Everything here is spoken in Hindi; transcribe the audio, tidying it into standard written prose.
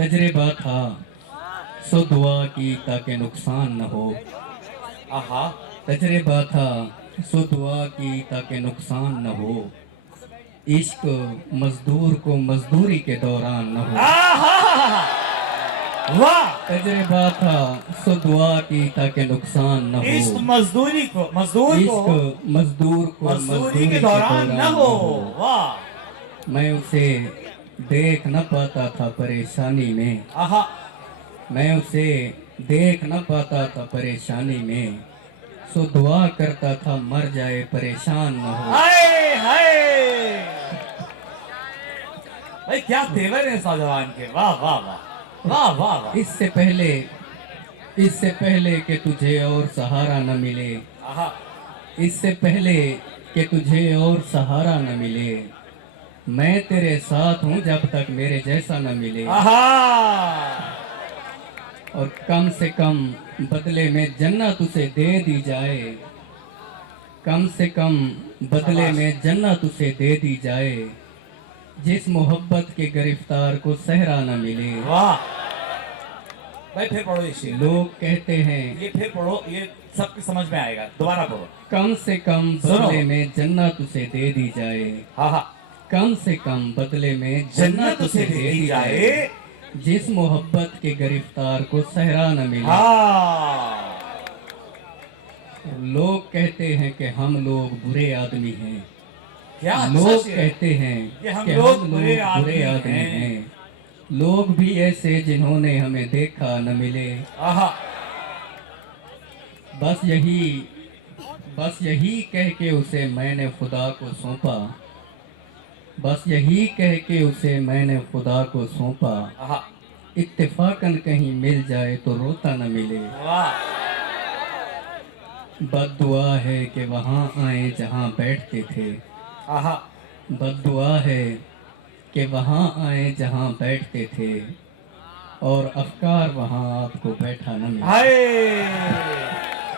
तजर्बा था सो दुआ की ताकि नुकसान न हो। आहा तजर्बा था सो दुआ की ताकि नुकसान न हो। इश्क मजदूर को मजदूरी के दौरान न हो। आहा वाह। तजर्बा था सो दुआ की ताकि नुकसान न हो। इश्क मजदूर को इश्क मजदूर को मजदूरी के दौरान न हो। वाह। मैं उसे देख न पाता था परेशानी में। आहा मैं उसे देख न पाता था परेशानी में। सो दुआ करता था मर जाए परेशान न हो। हाय हाय भाई क्या तेवर है नौजवान के। वाह वाह वाह वाह वाह वाह। इससे पहले कि तुझे और सहारा न मिले। आहा इससे पहले कि तुझे और सहारा न मिले। मैं तेरे साथ हूँ जब तक मेरे जैसा न मिले। आहा और कम से कम बदले में जन्नत उसे दे दी जाए। कम से कम बदले शाबाश। में जन्नत उसे दे दी जाए। जिस मोहब्बत के गिरफ्तार को सहरा न मिले। वाह भाई फिर पढ़ो ये शेर। लोग कहते हैं ये फिर पढ़ो, ये सबके समझ में आएगा। दोबारा पढ़ो। कम से कम सुनो। बदले में जन्नत उसे दे दी जाए। हाँ हाँ कम से कम बदले में जन्नत उसे दे दी जाए। जिस मोहब्बत के गिरफ्तार को सहरा न मिले। हाँ लोग कहते हैं कि हम लोग बुरे आदमी हैं। क्या अच्छा लोग शेर। कहते हैं कि हम कि लोग हम बुरे लोग आदमी बुरे आदमी हैं। हैं। लोग भी ऐसे जिन्होंने हमें देखा न मिले। आहा बस यही कह के उसे मैंने खुदा को सौंपा। बस यही कह के उसे मैंने खुदा को सौंपा। आहा इत्तेफाकन कहीं मिल जाए तो रोता न मिले। वाह बद्दुआ है कि वहाँ आए जहाँ बैठते थे। आहा बद्दुआ है कि वहाँ आए जहाँ बैठते थे। और अफकार वहाँ आपको बैठा न मिले। हाय